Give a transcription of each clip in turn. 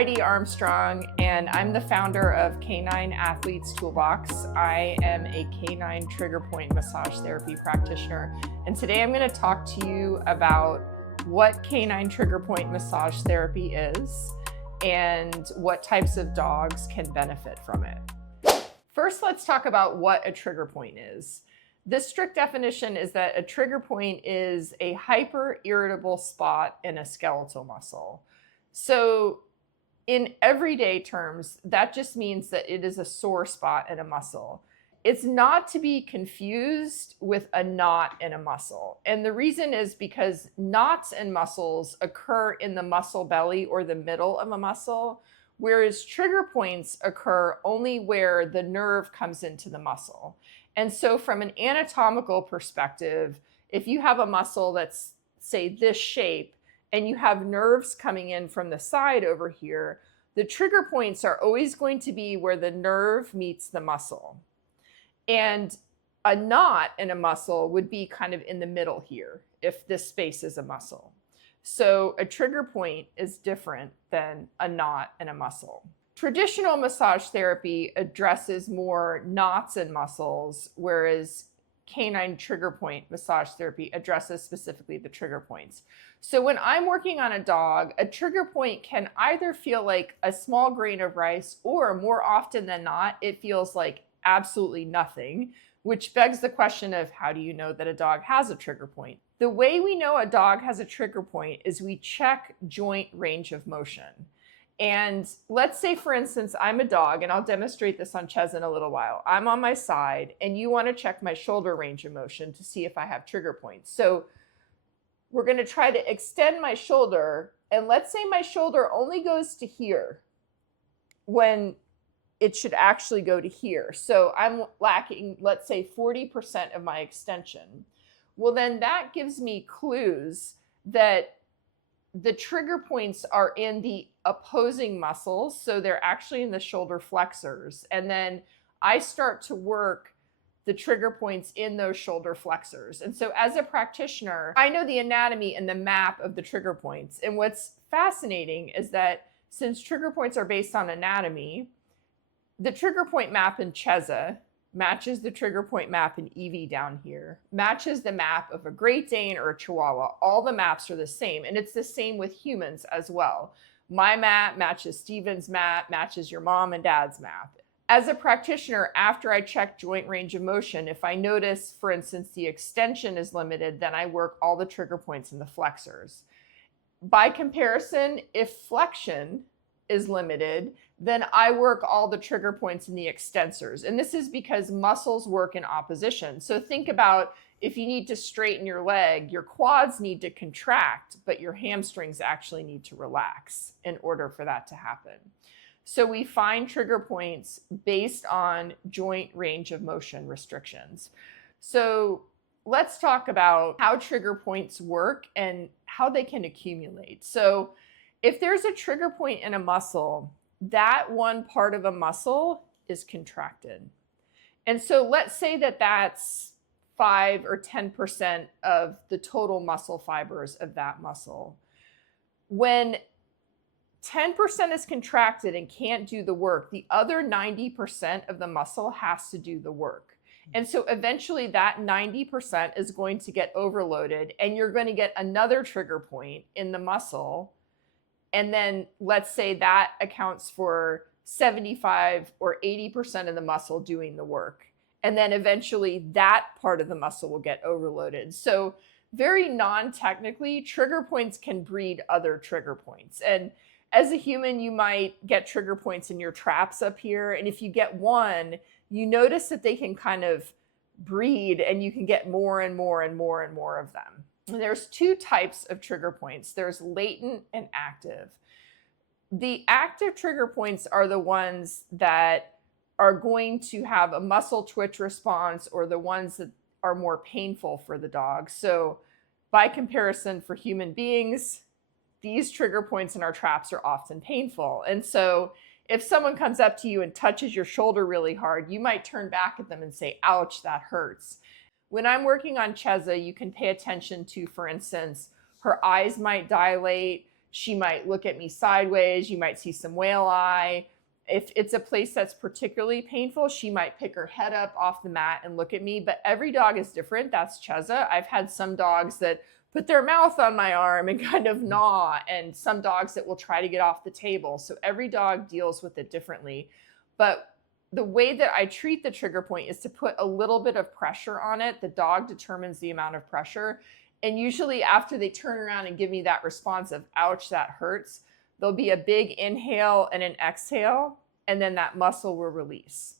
Heidi Armstrong, and I'm the founder of Canine Athletes Toolbox. I am a canine trigger point massage therapy practitioner, and today I'm going to talk to you about what canine trigger point massage therapy is and what types of dogs can benefit from it. First, let's talk about what a trigger point is. The strict definition is that a trigger point is a hyper-irritable spot in a skeletal muscle. So in everyday terms, that just means that it is a sore spot in a muscle. It's not to be confused with a knot in a muscle. And the reason is because knots in muscles occur in the muscle belly or the middle of a muscle, whereas trigger points occur only where the nerve comes into the muscle. And so from an anatomical perspective, if you have a muscle that's, say, this shape, and you have nerves coming in from the side over here, the trigger points are always going to be where the nerve meets the muscle. And a knot in a muscle would be kind of in the middle here, if this space is a muscle. So a trigger point is different than a knot in a muscle. Traditional massage therapy addresses more knots in muscles, whereas canine trigger point massage therapy addresses specifically the trigger points. So when I'm working on a dog, a trigger point can either feel like a small grain of rice, or more often than not, it feels like absolutely nothing, which begs the question of how do you know that a dog has a trigger point? The way we know a dog has a trigger point is we check joint range of motion. And let's say, for instance, I'm a dog, and I'll demonstrate this on Ches in a little while. I'm on my side, and you want to check my shoulder range of motion to see if I have trigger points. So we're going to try to extend my shoulder, and let's say my shoulder only goes to here when it should actually go to here. So I'm lacking, let's say, 40% of my extension. Well, then that gives me clues that the trigger points are in the opposing muscles, so they're actually in the shoulder flexors. And then I start to work the trigger points in those shoulder flexors. And so as a practitioner, I know the anatomy and the map of the trigger points. And what's fascinating is that since trigger points are based on anatomy, the trigger point map in Cheza matches the trigger point map in Evie down here, matches the map of a Great Dane or a Chihuahua. All the maps are the same, and it's the same with humans as well. My map matches Steven's map, matches your mom and dad's map. As a practitioner, after I check joint range of motion, if I notice, for instance, the extension is limited, then I work all the trigger points in the flexors. By comparison, if flexion is limited, then I work all the trigger points in the extensors. And this is because muscles work in opposition. So think about if you need to straighten your leg, your quads need to contract, but your hamstrings actually need to relax in order for that to happen. So we find trigger points based on joint range of motion restrictions. So let's talk about how trigger points work and how they can accumulate. So if there's a trigger point in a muscle, that one part of a muscle is contracted. And so let's say that that's 5 or 10% of the total muscle fibers of that muscle. When 10% is contracted and can't do the work, the other 90% of the muscle has to do the work. And so eventually that 90% is going to get overloaded, and you're going to get another trigger point in the muscle. And then let's say that accounts for 75 or 80% of the muscle doing the work. And then eventually that part of the muscle will get overloaded. So very non-technically, trigger points can breed other trigger points. And as a human, you might get trigger points in your traps up here. And if you get one, you notice that they can kind of breed, and you can get more and more and more and more of them. And there's two types of trigger points. There's latent and active. The active trigger points are the ones that are going to have a muscle twitch response, or the ones that are more painful for the dog. So by comparison, for human beings, these trigger points in our traps are often painful. And so if someone comes up to you and touches your shoulder really hard, you might turn back at them and say, ouch, that hurts. When I'm working on Cheza, you can pay attention to, for instance, her eyes might dilate, She might look at me sideways. You might see some whale eye. If it's a place that's particularly painful, she might pick her head up off the mat and look at me. But every dog is different. That's Cheza. I've had some dogs that put their mouth on my arm and kind of gnaw, and some dogs that will try to get off the table. So every dog deals with it differently. But the way that I treat the trigger point is to put a little bit of pressure on it. The dog determines the amount of pressure. And usually after they turn around and give me that response of, ouch, that hurts, there'll be a big inhale and an exhale, and then that muscle will release.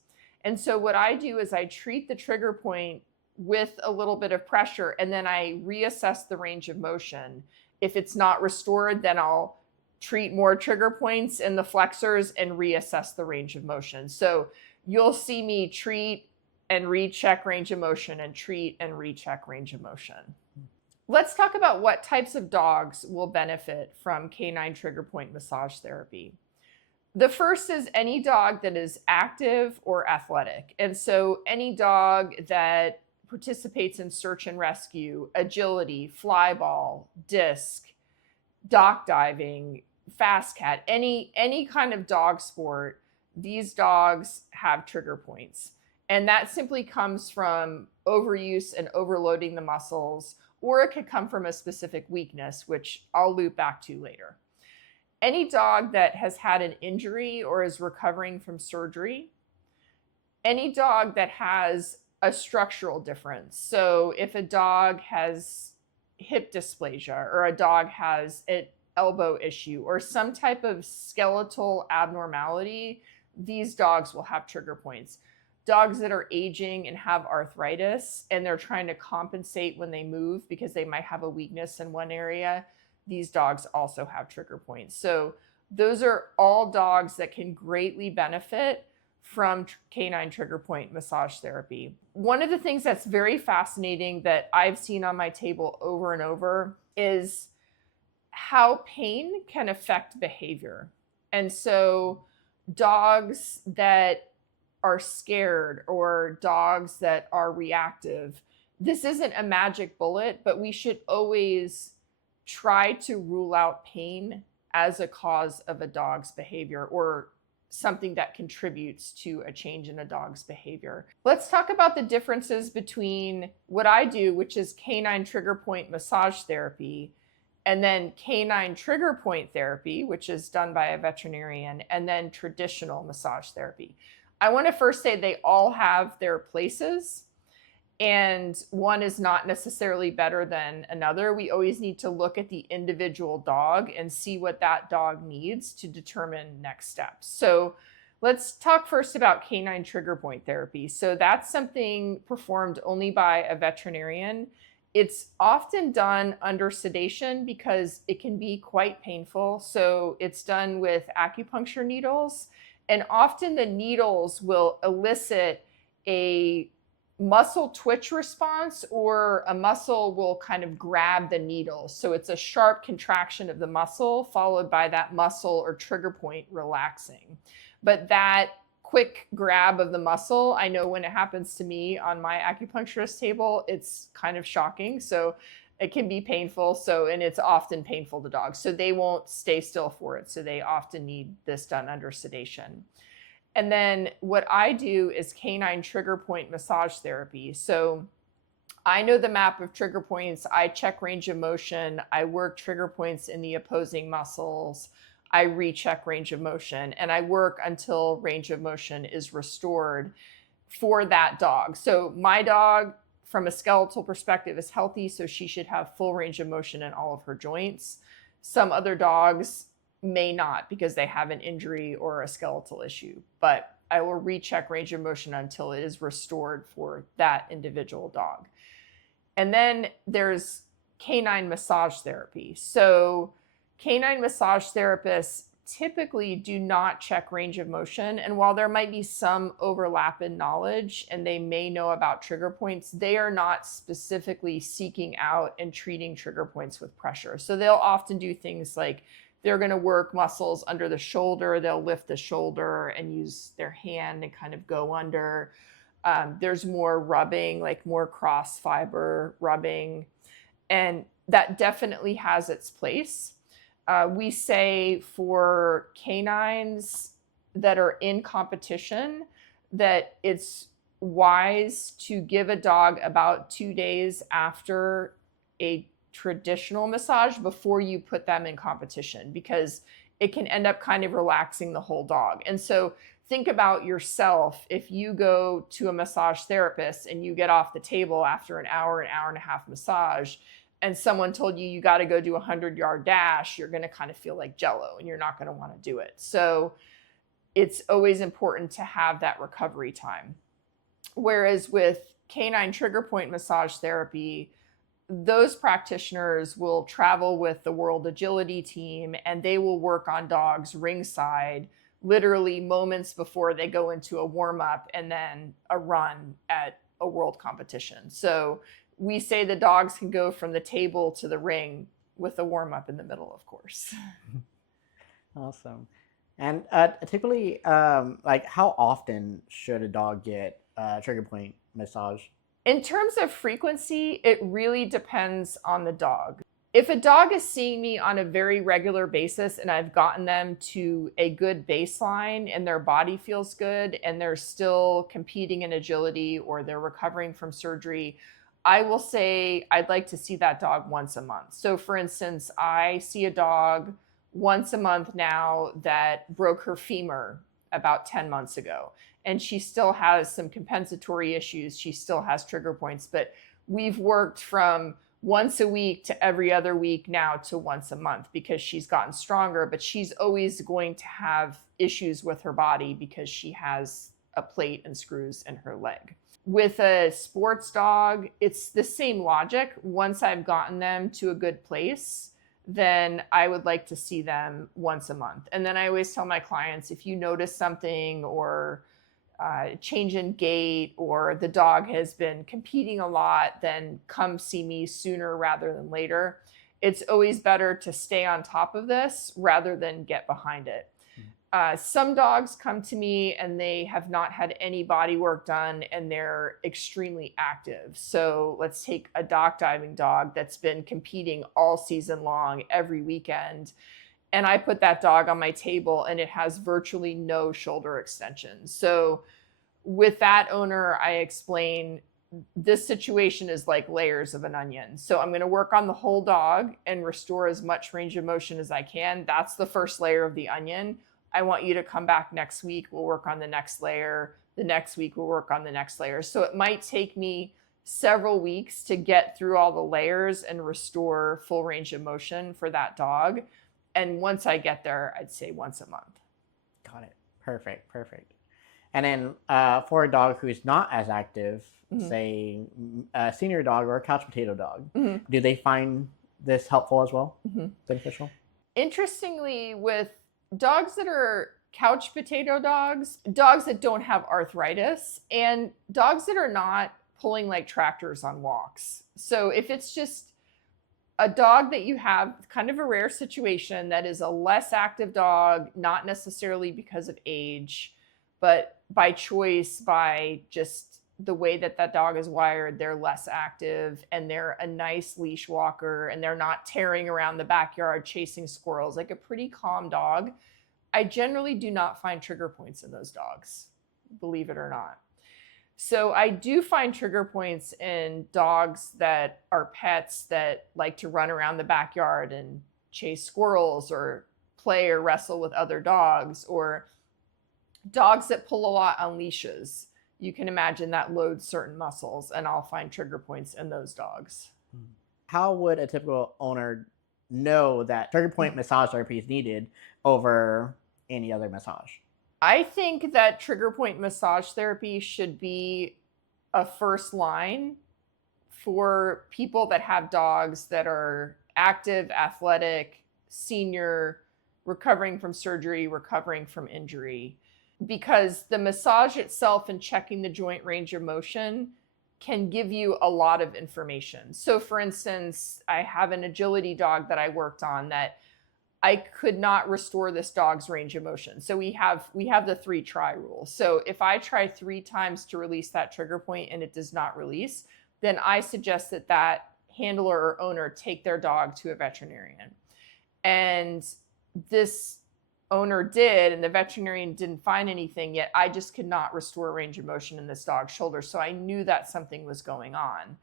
And so what I do is I treat the trigger point with a little bit of pressure, and then I reassess the range of motion. If it's not restored, then I'll treat more trigger points in the flexors and reassess the range of motion. So you'll see me treat and recheck range of motion and treat and recheck range of motion. Let's talk about what types of dogs will benefit from canine trigger point massage therapy. The first is any dog that is active or athletic. And so any dog that participates in search and rescue, agility, fly ball, disc, dock diving, fast cat, any kind of dog sport, these dogs have trigger points. And that simply comes from overuse and overloading the muscles, or it could come from a specific weakness, which I'll loop back to later. Any dog that has had an injury or is recovering from surgery, any dog that has a structural difference. So if a dog has hip dysplasia, or a dog has an elbow issue, or some type of skeletal abnormality, these dogs will have trigger points. Dogs that are aging and have arthritis and they're trying to compensate when they move because they might have a weakness in one area, these dogs also have trigger points. So those are all dogs that can greatly benefit from canine trigger point massage therapy. One of the things that's very fascinating that I've seen on my table over and over is how pain can affect behavior. And so dogs that are scared or dogs that are reactive, this isn't a magic bullet, but we should always try to rule out pain as a cause of a dog's behavior or something that contributes to a change in a dog's behavior. Let's talk about the differences between what I do, which is canine trigger point massage therapy, and then canine trigger point therapy, which is done by a veterinarian, and then traditional massage therapy. I want to first say they all have their places, and one is not necessarily better than another. We always need to look at the individual dog and see what that dog needs to determine next steps. So let's talk first about canine trigger point therapy. So that's something performed only by a veterinarian. It's often done under sedation because it can be quite painful. So it's done with acupuncture needles, and often the needles will elicit a muscle twitch response, or a muscle will kind of grab the needle. So it's a sharp contraction of the muscle followed by that muscle or trigger point relaxing. But that quick grab of the muscle, I know when it happens to me on my acupuncturist table, it's kind of shocking. So it can be painful. And it's often painful to dogs. So they won't stay still for it. So they often need this done under sedation. And then what I do is canine trigger point massage therapy. So I know the map of trigger points. I check range of motion. I work trigger points in the opposing muscles. I recheck range of motion, and I work until range of motion is restored for that dog. So my dog, from a skeletal perspective, is healthy, so she should have full range of motion in all of her joints. Some other dogs may not because they have an injury or a skeletal issue, but I will recheck range of motion until it is restored for that individual dog. And then there's canine massage therapy. So canine massage therapists typically do not check range of motion. And while there might be some overlap in knowledge and they may know about trigger points, they are not specifically seeking out and treating trigger points with pressure. So they'll often do things like they're going to work muscles under the shoulder. They'll lift the shoulder and use their hand and kind of go under. There's more rubbing, like more cross fiber rubbing. And that definitely has its place. We say for canines that are in competition that it's wise to give a dog about 2 days after a traditional massage before you put them in competition, because it can end up kind of relaxing the whole dog. And so think about yourself. If you go to a massage therapist and you get off the table after an hour and a half massage, and someone told you you got to go do a 100-yard dash, you're going to kind of feel like jello and you're not going to want to do it. So it's always important to have that recovery time. Whereas with canine trigger point massage therapy, those practitioners will travel with the World Agility team and they will work on dogs ringside literally moments before they go into a warm-up and then a run at a world competition. So we say the dogs can go from the table to the ring with a warm-up in the middle, of course. Awesome. And typically, like how often should a dog get trigger point massage? In terms of frequency, it really depends on the dog. If a dog is seeing me on a very regular basis and I've gotten them to a good baseline and their body feels good and they're still competing in agility or they're recovering from surgery, I will say I'd like to see that dog once a month. So for instance, I see a dog once a month now that broke her femur about 10 months ago. And she still has some compensatory issues. She still has trigger points, but we've worked from once a week to every other week now to once a month because she's gotten stronger, but she's always going to have issues with her body because she has a plate and screws in her leg. With a sports dog, it's the same logic. Once I've gotten them to a good place, then I would like to see them once a month. And then I always tell my clients, if you notice something or change in gait or the dog has been competing a lot, then come see me sooner rather than later. It's always better to stay on top of this rather than get behind it. Some dogs come to me and they have not had any body work done and they're extremely active. So let's take a dock diving dog that's been competing all season long, every weekend. And I put that dog on my table and it has virtually no shoulder extension. So with that owner, I explain this situation is like layers of an onion. So I'm going to work on the whole dog and restore as much range of motion as I can. That's the first layer of the onion. I want you to come back next week. We'll work on the next layer. The next week, we'll work on the next layer. So it might take me several weeks to get through all the layers and restore full range of motion for that dog. And once I get there, I'd say once a month. Got it. Perfect. Perfect. And then for a dog who's not as active, say a senior dog or a couch potato dog, do they find this helpful as well? Beneficial? Interestingly, with dogs that are couch potato dogs, dogs that don't have arthritis, and dogs that are not pulling like tractors on walks. So if it's just a dog that you have kind of a rare situation that is a less active dog, not necessarily because of age, but by choice, by just the way that that dog is wired, they're less active and they're a nice leash walker and they're not tearing around the backyard chasing squirrels, like a pretty calm dog. I generally do not find trigger points in those dogs, believe it or not. So I do find trigger points in dogs that are pets that like to run around the backyard and chase squirrels or play or wrestle with other dogs, or dogs that pull a lot on leashes. You can imagine that loads certain muscles, and I'll find trigger points in those dogs. How would a typical owner know that trigger point massage therapy is needed over any other massage? I think that trigger point massage therapy should be a first line for people that have dogs that are active, athletic, senior, recovering from surgery, recovering from injury. Because the massage itself and checking the joint range of motion can give you a lot of information. So for instance, I have an agility dog that I worked on that I could not restore this dog's range of motion. So we have the 3 try rule. So if I try 3 times to release that trigger point and it does not release, then I suggest that that handler or owner take their dog to a veterinarian. And this owner did, and the veterinarian didn't find anything, yet I just could not restore range of motion in this dog's shoulder. So I knew that something was going on.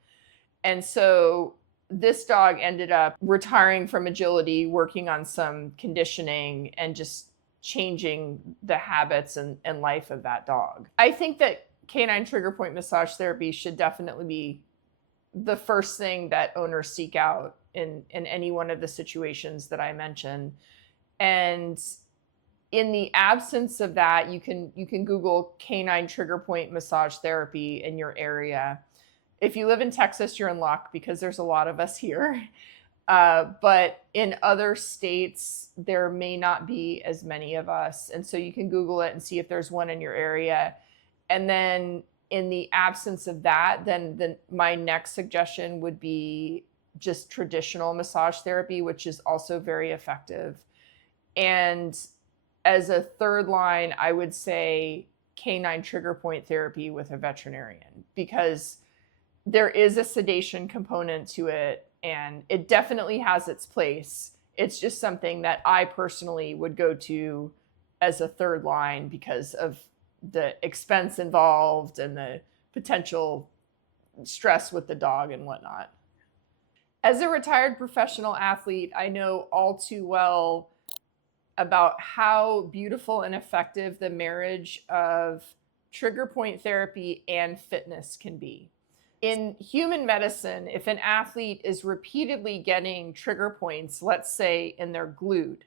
And so this dog ended up retiring from agility, working on some conditioning, and just changing the habits and life of that dog. I think that canine trigger point massage therapy should definitely be the first thing that owners seek out in any one of the situations that I mentioned. And in the absence of that, you can Google canine trigger point massage therapy in your area. If you live in Texas, you're in luck because there's a lot of us here. But in other states, there may not be as many of us. And so you can Google it and see if there's one in your area. And then in the absence of that, then my next suggestion would be just traditional massage therapy, which is also very effective. And as a third line, I would say canine trigger point therapy with a veterinarian, because there is a sedation component to it, and it definitely has its place. It's just something that I personally would go to as a third line because of the expense involved and the potential stress with the dog and whatnot. As a retired professional athlete, I know all too well about how beautiful and effective the marriage of trigger point therapy and fitness can be. In human medicine, if an athlete is repeatedly getting trigger points, let's say in their glute,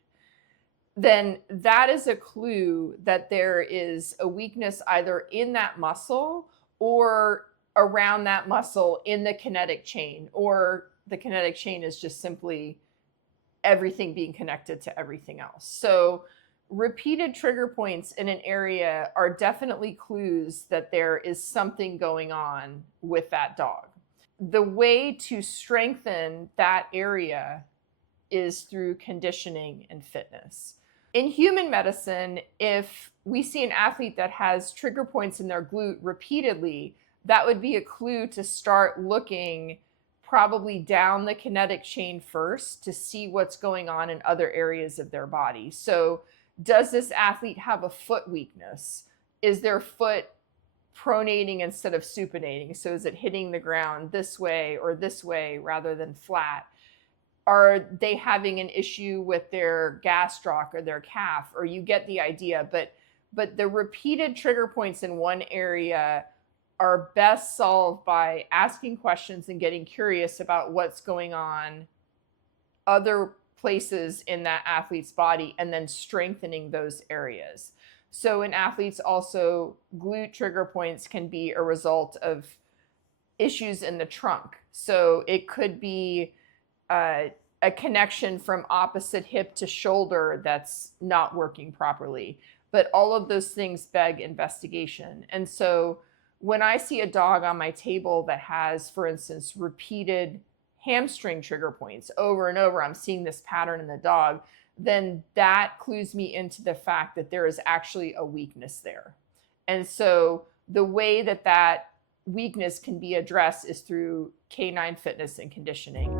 then that is a clue that there is a weakness either in that muscle or around that muscle in the kinetic chain, or the kinetic chain is just simply everything being connected to everything else. So repeated trigger points in an area are definitely clues that there is something going on with that dog. The way to strengthen that area is through conditioning and fitness. In human medicine, if we see an athlete that has trigger points in their glute repeatedly, that would be a clue to start looking probably down the kinetic chain first to see what's going on in other areas of their body. So does this athlete have a foot weakness? Is their foot pronating instead of supinating? So is it hitting the ground this way or this way rather than flat? Are they having an issue with their gastroc or their calf? Or you get the idea, but the repeated trigger points in one area are best solved by asking questions and getting curious about what's going on other places in that athlete's body, and then strengthening those areas. So in athletes also, glute trigger points can be a result of issues in the trunk. So it could be a connection from opposite hip to shoulder that's not working properly. But all of those things beg investigation. And so when I see a dog on my table that has, for instance, repeated hamstring trigger points over and over, I'm seeing this pattern in the dog, then that clues me into the fact that there is actually a weakness there. And so the way that that weakness can be addressed is through canine fitness and conditioning.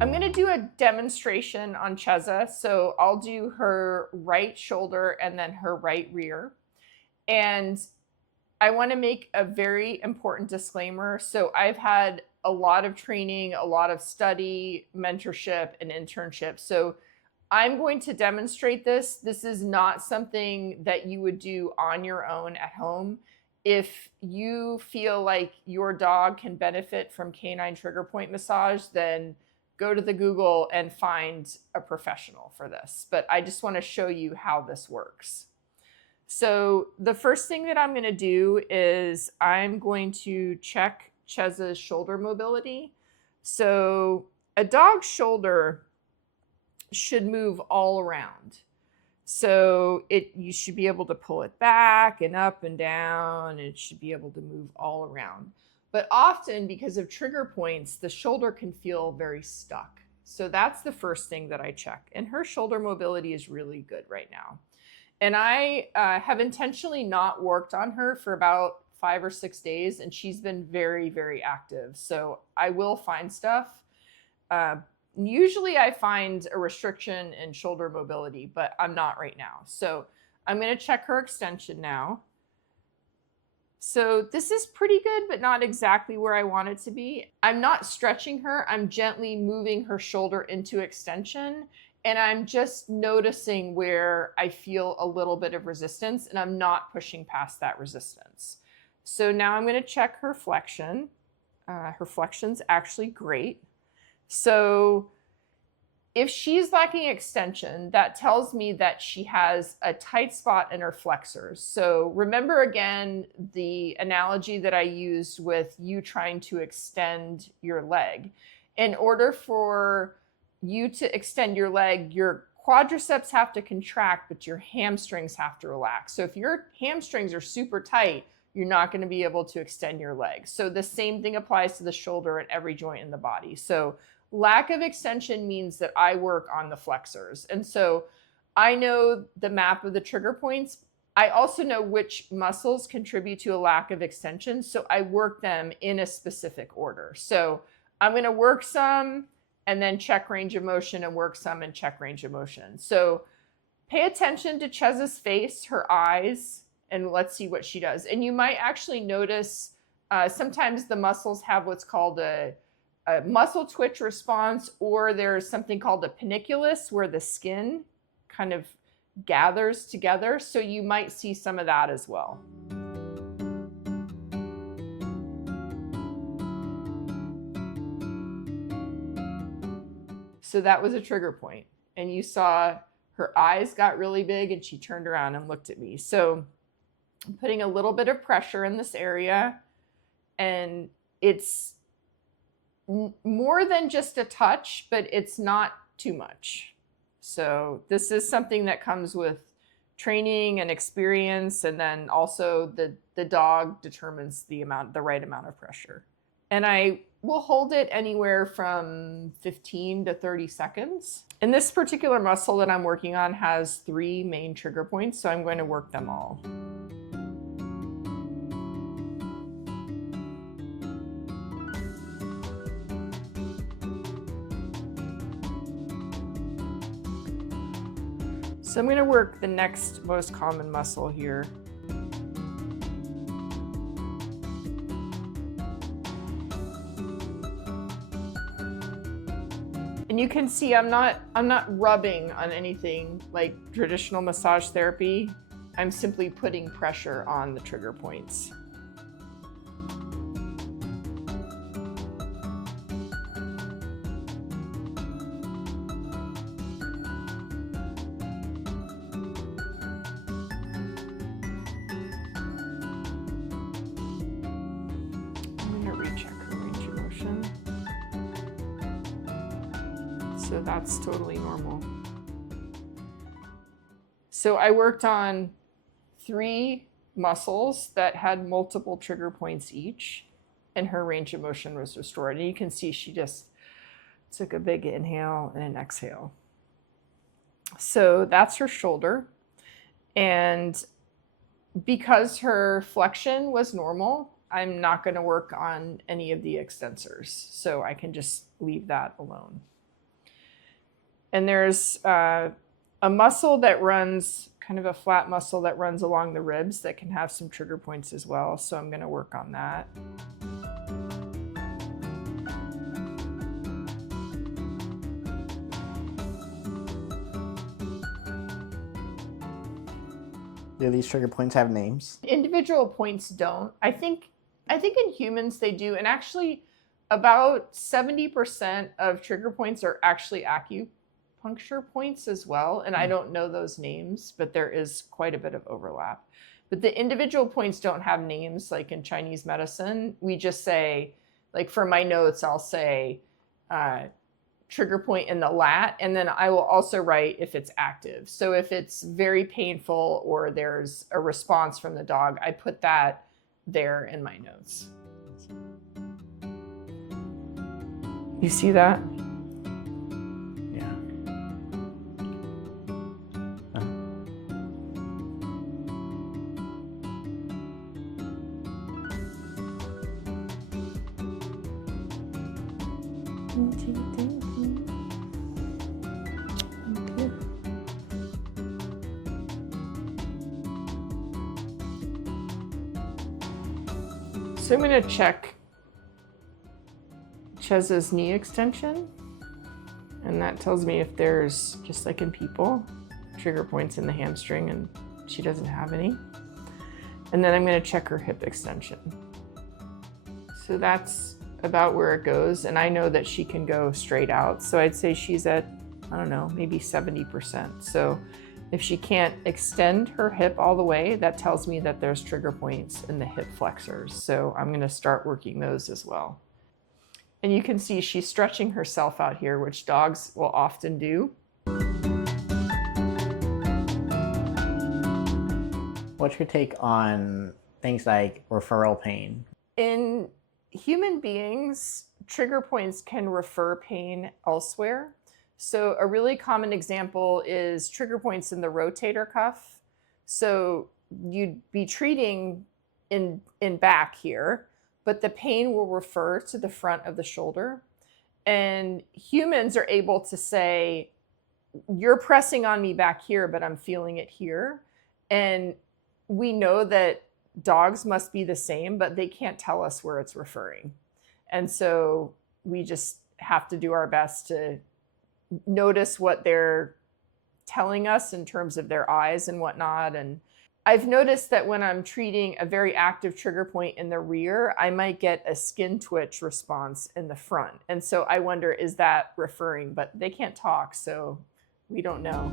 I'm going to do a demonstration on Cheza. So I'll do her right shoulder and then her right rear. And I want to make a very important disclaimer. So I've had a lot of training, a lot of study, mentorship, and internship. So I'm going to demonstrate this. This is not something that you would do on your own at home. If you feel like your dog can benefit from canine trigger point massage, then go to the Google and find a professional for this. But I just want to show you how this works. So the first thing that I'm going to do is I'm going to check Cheza's shoulder mobility. So a dog's shoulder should move all around. So you should be able to pull it back and up and down, and it should be able to move all around. But often, because of trigger points, the shoulder can feel very stuck. So that's the first thing that I check. And her shoulder mobility is really good right now. And I have intentionally not worked on her for about 5 or 6 days, and she's been very, very active. So I will find stuff. Usually I find a restriction in shoulder mobility, but I'm not right now. So I'm going to check her extension now. So this is pretty good, but not exactly where I want it to be. I'm not stretching her. I'm gently moving her shoulder into extension, and I'm just noticing where I feel a little bit of resistance, and I'm not pushing past that resistance. So now I'm going to check her flexion. Her flexion's actually great. So if she's lacking extension, that tells me that she has a tight spot in her flexors. So remember again the analogy that I used with you trying to extend your leg. In order for you to extend your leg, your quadriceps have to contract, but your hamstrings have to relax. So if your hamstrings are super tight, you're not going to be able to extend your leg. So the same thing applies to the shoulder and every joint in the body. So lack of extension means that I work on the flexors. And so I know the map of the trigger points. I also know which muscles contribute to a lack of extension. So I work them in a specific order. So I'm going to work some and then check range of motion and work some and check range of motion. So pay attention to Chez's face, her eyes, and let's see what she does. And you might actually notice sometimes the muscles have what's called a muscle twitch response, or there's something called a panniculus where the skin kind of gathers together. So you might see some of that as well. So that was a trigger point. And you saw her eyes got really big and she turned around and looked at me. So I'm putting a little bit of pressure in this area, and it's more than just a touch, but it's not too much. So this is something that comes with training and experience, and then also the dog determines the right amount of pressure. And I will hold it anywhere from 15 to 30 seconds. And this particular muscle that I'm working on has 3 main trigger points, so I'm going to work them all. So I'm going to work the next most common muscle here. And you can see I'm not rubbing on anything like traditional massage therapy. I'm simply putting pressure on the trigger points. So that's totally normal. So I worked on 3 muscles that had multiple trigger points each, and her range of motion was restored. And you can see she just took a big inhale and an exhale. So that's her shoulder. And because her flexion was normal, I'm not going to work on any of the extensors. So I can just leave that alone. And there's a muscle that runs, kind of a flat muscle that runs along the ribs that can have some trigger points as well. So I'm going to work on that. Do these trigger points have names? Individual points don't. I think in humans they do. And actually about 70% of trigger points are actually acupuncture points as well. And I don't know those names, but there is quite a bit of overlap. But the individual points don't have names like in Chinese medicine. We just say, like for my notes, I'll say trigger point in the lat, and then I will also write if it's active. So if it's very painful or there's a response from the dog, I put that there in my notes. You see that? Yeah. Okay. So I'm going to check Cheza's knee extension, and that tells me if there's, just like in people, trigger points in the hamstring, and she doesn't have any. And then I'm going to check her hip extension. So that's about where it goes, and I know that she can go straight out. So I'd say she's at, I don't know, maybe 70%. So if she can't extend her hip all the way, that tells me that there's trigger points in the hip flexors. So I'm going to start working those as well. And you can see she's stretching herself out here, which dogs will often do. What's your take on things like referral pain? In human beings, trigger points can refer pain elsewhere. So a really common example is trigger points in the rotator cuff. So you'd be treating in back here, but the pain will refer to the front of the shoulder. And humans are able to say, you're pressing on me back here, but I'm feeling it here. And we know that dogs must be the same, but they can't tell us where it's referring. And so we just have to do our best to notice what they're telling us in terms of their eyes and whatnot. And I've noticed that when I'm treating a very active trigger point in the rear, I might get a skin twitch response in the front. And so I wonder, is that referring? But they can't talk, so we don't know.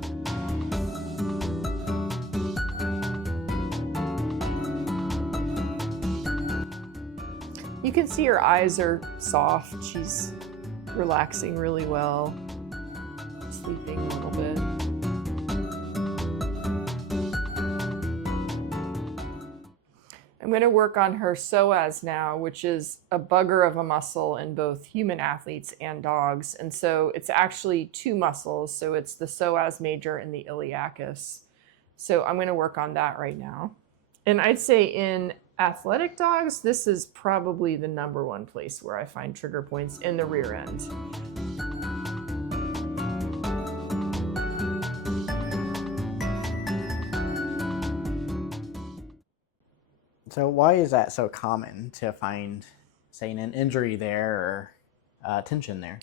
You can see her eyes are soft. She's relaxing really well, sleeping a little bit. I'm going to work on her psoas now, which is a bugger of a muscle in both human athletes and dogs. And so it's actually two muscles. So it's the psoas major and the iliacus. So I'm going to work on that right now. And I'd say in athletic dogs, this is probably the #1 place where I find trigger points in the rear end. So why is that so common to find, say, an injury there or tension there?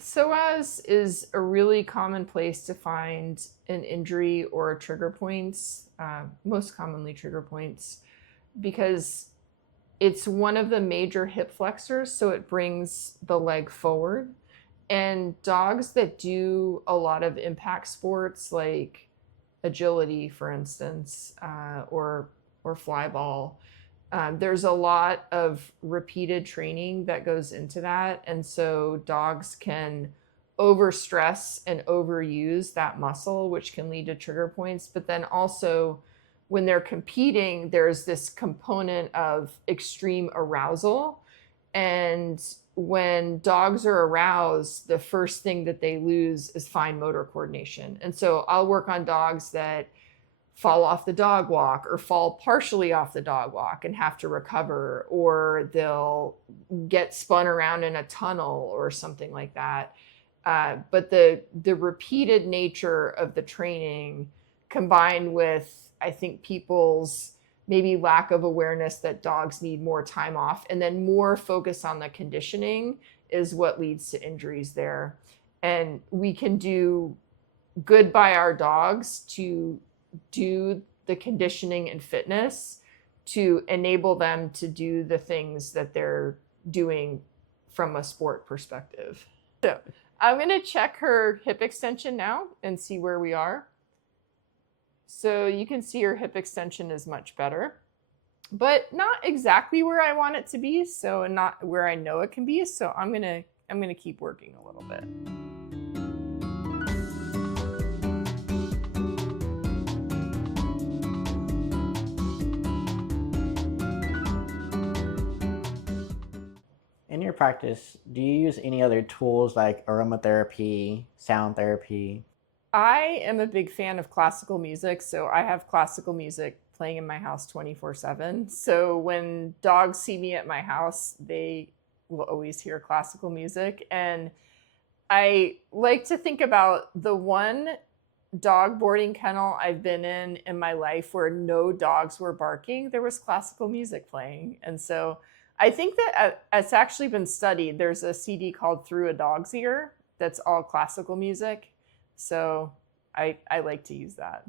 Psoas is a really common place to find an injury or trigger points, most commonly trigger points, because it's one of the major hip flexors, so it brings the leg forward. And dogs that do a lot of impact sports like agility, for instance, or fly ball, there's a lot of repeated training that goes into that. And so dogs can overstress and overuse that muscle, which can lead to trigger points. But then also when they're competing, there's this component of extreme arousal. And when dogs are aroused, the first thing that they lose is fine motor coordination. And so I'll work on dogs that fall off the dog walk or fall partially off the dog walk and have to recover, or they'll get spun around in a tunnel or something like that. But the repeated nature of the training combined with, I think, people's maybe lack of awareness that dogs need more time off and then more focus on the conditioning is what leads to injuries there. And we can do good by our dogs to do the conditioning and fitness to enable them to do the things that they're doing from a sport perspective. So I'm going to check her hip extension now and see where we are. So you can see her hip extension is much better, but not exactly where I want it to be. So not where I know it can be. So I'm going to keep working a little bit. In your practice, do you use any other tools like aromatherapy, sound therapy? I am a big fan of classical music, so I have classical music playing in my house 24/7. So when dogs see me at my house, they will always hear classical music. And I like to think about the one dog boarding kennel I've been in my life where no dogs were barking. There was classical music playing. And so I think that it's actually been studied. There's a CD called Through a Dog's Ear that's all classical music. So I like to use that.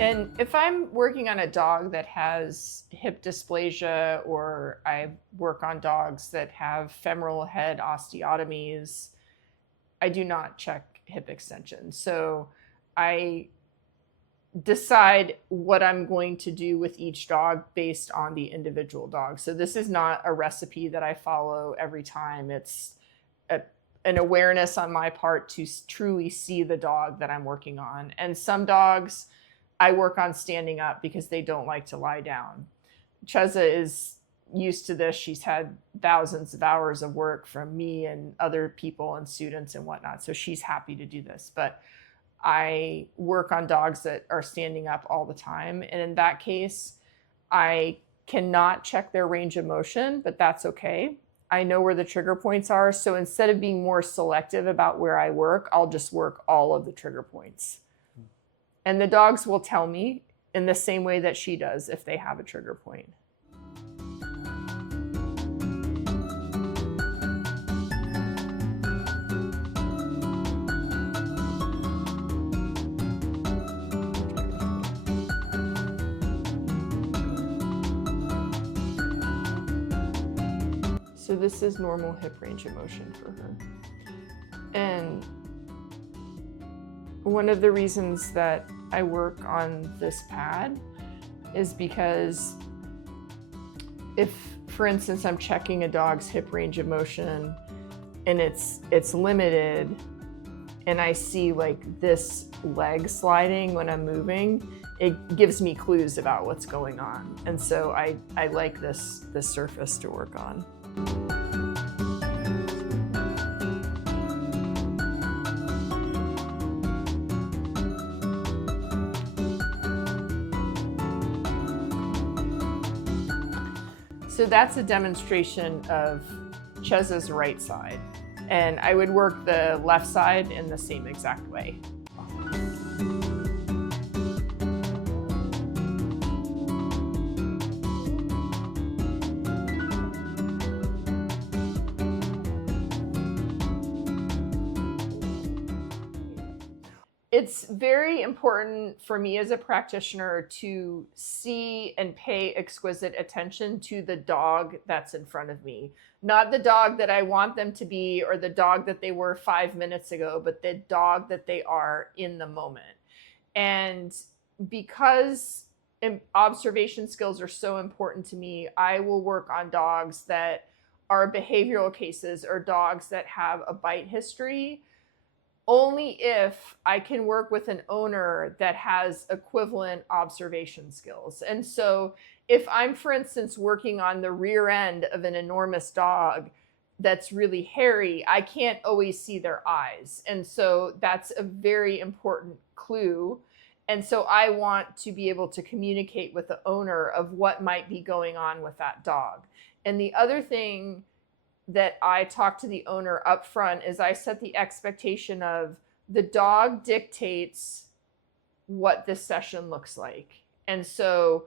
And if I'm working on a dog that has hip dysplasia, or I work on dogs that have femoral head osteotomies, I do not check hip extension. So I decide what I'm going to do with each dog based on the individual dog. So this is not a recipe that I follow every time. It's an awareness on my part to truly see the dog that I'm working on. And some dogs I work on standing up because they don't like to lie down. Cheza is used to this. She's had thousands of hours of work from me and other people and students and whatnot. So she's happy to do this. But I work on dogs that are standing up all the time. And in that case, I cannot check their range of motion, but that's okay. I know where the trigger points are. So instead of being more selective about where I work, I'll just work all of the trigger points. And the dogs will tell me in the same way that she does if they have a trigger point. So this is normal hip range of motion for her. And one of the reasons that I work on this pad is because if, for instance, I'm checking a dog's hip range of motion and it's limited, and I see like this leg sliding when I'm moving, it gives me clues about what's going on. And so I like this surface to work on. So that's a demonstration of Cheza's right side. And I would work the left side in the same exact way. It's very important for me as a practitioner to see and pay exquisite attention to the dog that's in front of me. Not the dog that I want them to be or the dog that they were 5 minutes ago, but the dog that they are in the moment. And because observation skills are so important to me, I will work on dogs that are behavioral cases or dogs that have a bite history only if I can work with an owner that has equivalent observation skills. And so if I'm, for instance, working on the rear end of an enormous dog that's really hairy, I can't always see their eyes. And so that's a very important clue. And so I want to be able to communicate with the owner of what might be going on with that dog. And the other thing that I talk to the owner up front is I set the expectation of the dog dictates what this session looks like. And so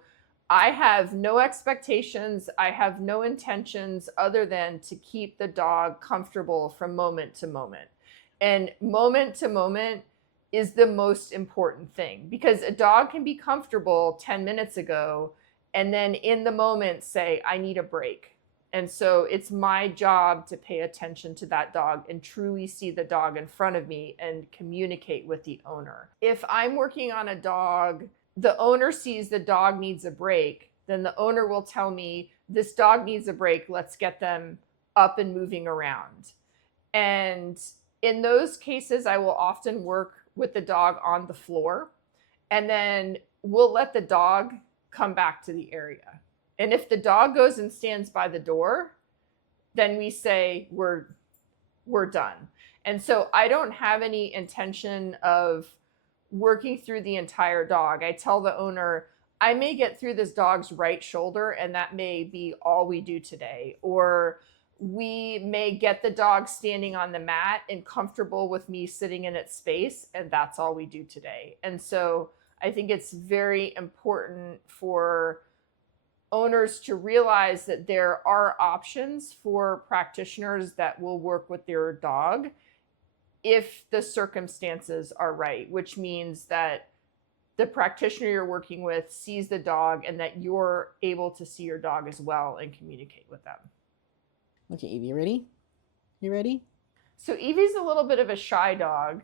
I have no expectations. I have no intentions other than to keep the dog comfortable from moment to moment. And moment to moment is the most important thing, because a dog can be comfortable 10 minutes ago and then in the moment say, I need a break. And so it's my job to pay attention to that dog and truly see the dog in front of me and communicate with the owner. If I'm working on a dog, the owner sees the dog needs a break, then the owner will tell me, this dog needs a break, let's get them up and moving around. And in those cases, I will often work with the dog on the floor, and then we'll let the dog come back to the area. And if the dog goes and stands by the door, then we say we're we're done. And so I don't have any intention of working through the entire dog. I tell the owner, I may get through this dog's right shoulder and that may be all we do today. Or we may get the dog standing on the mat and comfortable with me sitting in its space, and that's all we do today. And so I think it's very important for owners to realize that there are options for practitioners that will work with their dog if the circumstances are right, which means that the practitioner you're working with sees the dog and that you're able to see your dog as well and communicate with them. Okay, Evie, you ready? You ready? So Evie's a little bit of a shy dog.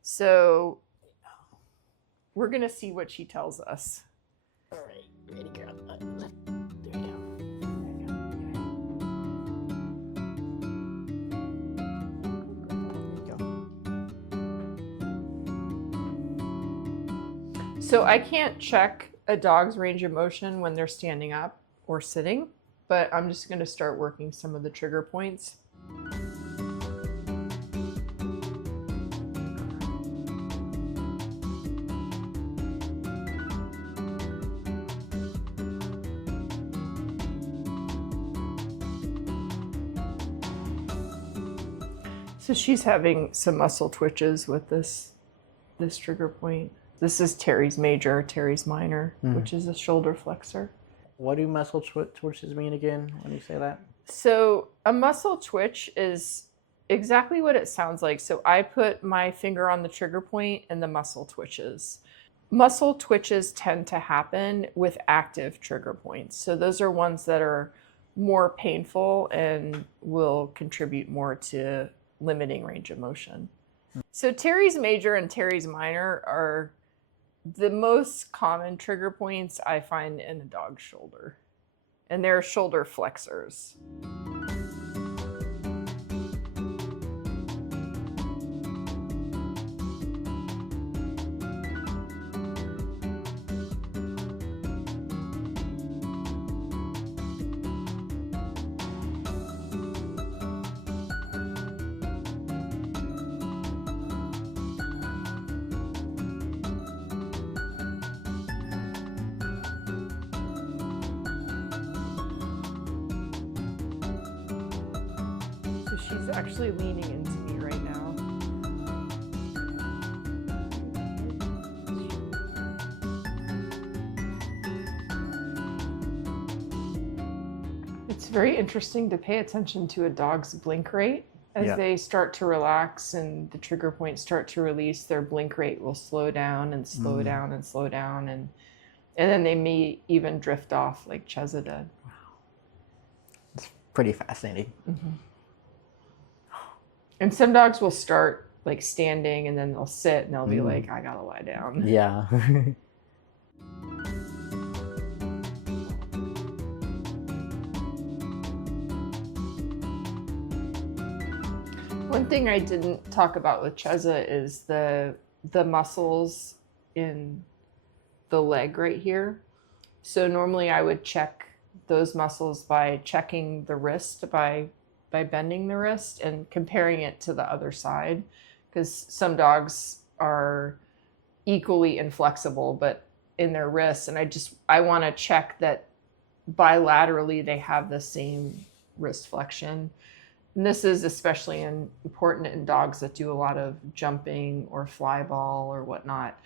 So we're going to see what she tells us. All right, ready, girl. There we go. So I can't check a dog's range of motion when they're standing up or sitting, but I'm just going to start working some of the trigger points. So she's having some muscle twitches with this trigger point. This is Terry's major, Terry's minor, which is a shoulder flexor. What do muscle twitches mean again when you say that? So a muscle twitch is exactly what it sounds like. So I put my finger on the trigger point and the muscle twitches. Muscle twitches tend to happen with active trigger points. So those are ones that are more painful and will contribute more to limiting range of motion. So Terry's major and Terry's minor are the most common trigger points I find in a dog's shoulder, and they're shoulder flexors. She's actually leaning into me right now. It's very interesting to pay attention to a dog's blink rate. As they start to relax and the trigger points start to release, their blink rate will slow down and slow down and slow down. And then they may even drift off like Cheza did. Wow. It's pretty fascinating. Mm-hmm. And some dogs will start like standing and then they'll sit and they'll be like, I gotta lie down. Yeah. One thing I didn't talk about with Cheza is the muscles in the leg right here. So normally I would check those muscles by checking the wrist by bending the wrist and comparing it to the other side, because some dogs are equally inflexible but in their wrists, and I want to check that bilaterally they have the same wrist flexion. And this is especially important in dogs that do a lot of jumping or fly ball or whatnot.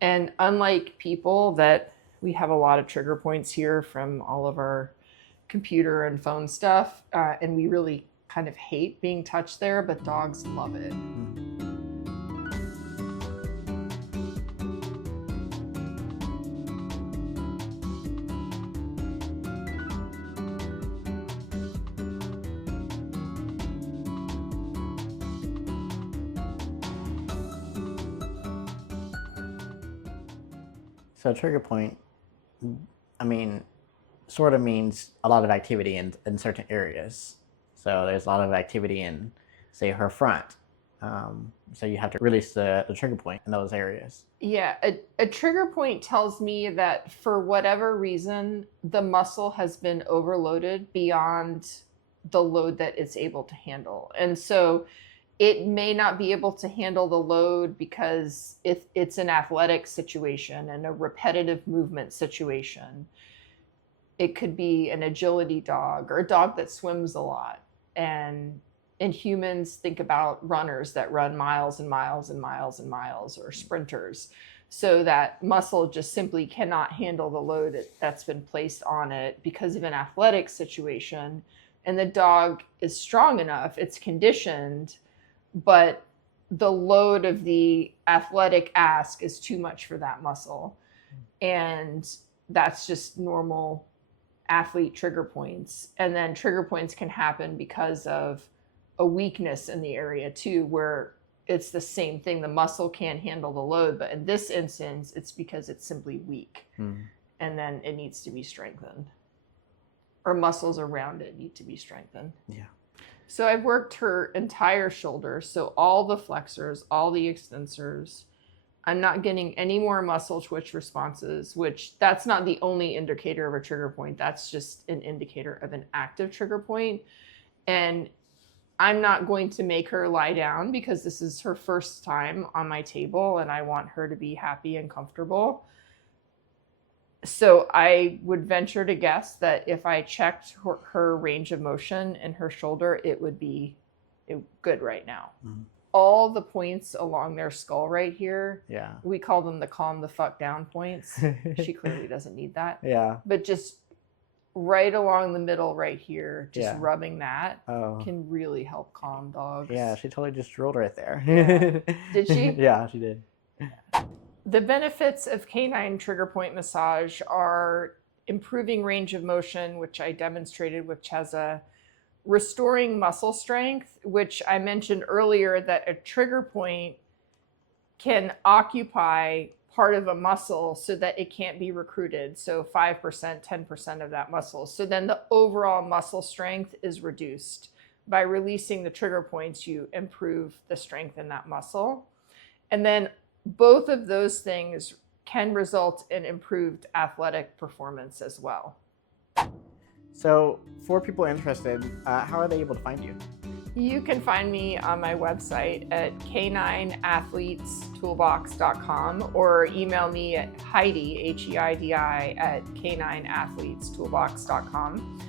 And unlike people, that we have a lot of trigger points here from all of our computer and phone stuff, and we really kind of hate being touched there, but dogs love it. So trigger point, I mean, sort of means a lot of activity in certain areas. So there's a lot of activity in, say, her front. So you have to release the trigger point in those areas. Yeah, a trigger point tells me that for whatever reason, the muscle has been overloaded beyond the load that it's able to handle. And so it may not be able to handle the load because if it's an athletic situation and a repetitive movement situation. It could be an agility dog or a dog that swims a lot. And humans think about runners that run miles and miles and miles and miles, or sprinters. So that muscle just simply cannot handle the load that's been placed on it because of an athletic situation. And the dog is strong enough, it's conditioned, but the load of the athletic ask is too much for that muscle. And that's just normal athlete trigger points. And then trigger points can happen because of a weakness in the area too, where it's the same thing. The muscle can't handle the load, but in this instance, it's because it's simply weak. And then it needs to be strengthened, or muscles around it need to be strengthened. Yeah. So I've worked her entire shoulder. So all the flexors, all the extensors. I'm not getting any more muscle twitch responses, which that's not the only indicator of a trigger point. That's just an indicator of an active trigger point. And I'm not going to make her lie down because this is her first time on my table and I want her to be happy and comfortable. So I would venture to guess that if I checked her range of motion in her shoulder, it would be good right now. All the points along their skull right here, we call them the calm the fuck down points. She clearly doesn't need that. But just right along the middle right here, just rubbing that can really help calm dogs. Yeah, she totally just drooled right there. Did she? Yeah, she did. The benefits of canine trigger point massage are improving range of motion, which I demonstrated with Cheza, restoring muscle strength, which I mentioned earlier that a trigger point can occupy part of a muscle so that it can't be recruited. So 5%, 10% of that muscle. So then the overall muscle strength is reduced. By releasing the trigger points, you improve the strength in that muscle. And then both of those things can result in improved athletic performance as well. So for people interested, how are they able to find you? You can find me on my website at canineathletestoolbox.com or email me at Heidi, Heidi, at canineathletestoolbox.com.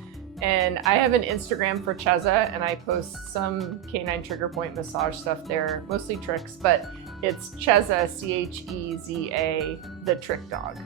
And I have an Instagram for Cheza, and I post some canine trigger point massage stuff there, mostly tricks, but it's Cheza, Cheza, the trick dog.